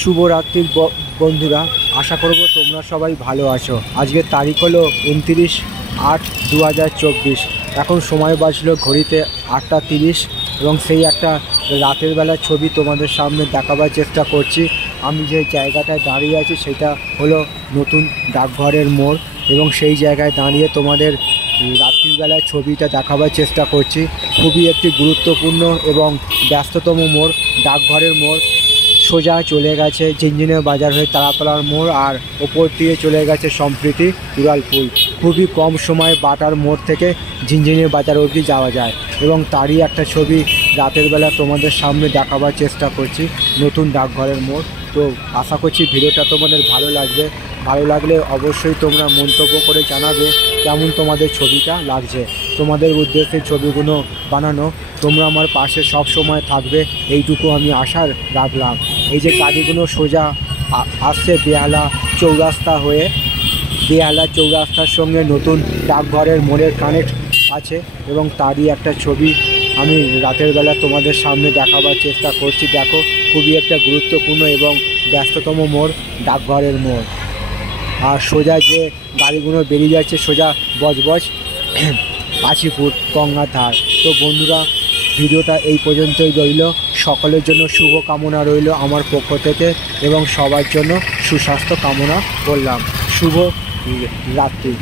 শুভরাত্রির বন্ধুরা, আশা করব তোমরা সবাই ভালো আছো। আজকের তারিখ হলো 29/8/2024। এখন সময় বাজলো ঘড়িতে 8টা 30 এবং সেই একটা রাতের বেলার ছবি তোমাদের সামনে দেখাবার চেষ্টা করছি। আমি যে জায়গাটায় দাঁড়িয়ে আছি সেটা হলো নতুন ডাকঘরের মোড় এবং সেই জায়গায় দাঁড়িয়ে তোমাদের রাত্রিবেলায় ছবিটা দেখাবার চেষ্টা করছি। খুবই একটি গুরুত্বপূর্ণ এবং ব্যস্ততম মোড়, ডাকঘরের মোড়। সোজা চলে গেছে ঝিনঝিনে বাজার হয়ে তারাতলার মোড়, আর ওপর দিয়ে চলে গেছে সম্প্রীতি উড়ালপুল। খুবই কম সময়ে বাটার মোড় থেকে ঝিনঝিনে বাজার অবধি যাওয়া যায় এবং তারই একটা ছবি রাতের বেলা তোমাদের সামনে দেখাবার চেষ্টা করছি, নতুন ডাকঘরের মোড়। তো আশা করছি ভিডিওটা তোমাদের ভালো লাগবে। ভালো লাগলে অবশ্যই তোমরা মন্তব্য করে জানাবে কেমন তোমাদের ছবিটা লাগছে। তোমাদের উদ্দেশ্যে ছবিগুলো বানানো, তোমরা আমার পাশে সব সময় থাকবে এইটুকু আমি আশা রাখলাম। এই যে গাড়িগুলো সোজা আসছে বেহালা চৌরাস্তা হয়ে, বেহালা চৌরাস্তার সঙ্গে নতুন ডাকঘরের মোড়ের কানেক্ট আছে এবং তারই একটা ছবি আমি রাতের বেলা তোমাদের সামনে দেখাবার চেষ্টা করছি। দেখো, খুবই একটা গুরুত্বপূর্ণ এবং ব্যস্ততম মোড়, ডাকঘরের মোড়। আর সোজা যে গাড়িগুলো বেরিয়ে যাচ্ছে সোজা বজবজ কাশীপুর গঙ্গার ধার। তো বন্ধুরা, ভিডিওটা এই পর্যন্তই রইল। সকলের জন্য শুভ কামনা রইল আমার পক্ষ থেকে এবং সবার জন্য সুস্বাস্থ্য কামনা করলাম। শুভ রাত্রি।